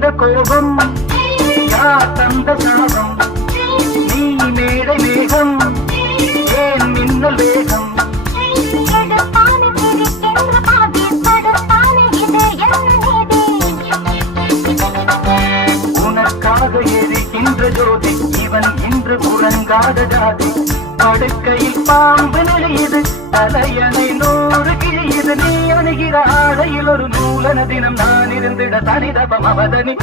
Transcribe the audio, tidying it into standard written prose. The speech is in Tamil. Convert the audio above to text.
இந்த கோபம் யார் தந்த சாபம் நீ மேடை மேகம் ஏன் மின்னல் வேகம் உனக்காக எரிக்கின்ற ஜோதி இவன் இன்று உறங்காத ஜாதி படுக்கையில் பாம்பு நிலையுது தலையணை 100 கிழியுது நீ அணுகிற ஆடையில் ஒரு நூலன தினம் நான் இருந்திட தனிதபம் அவதனி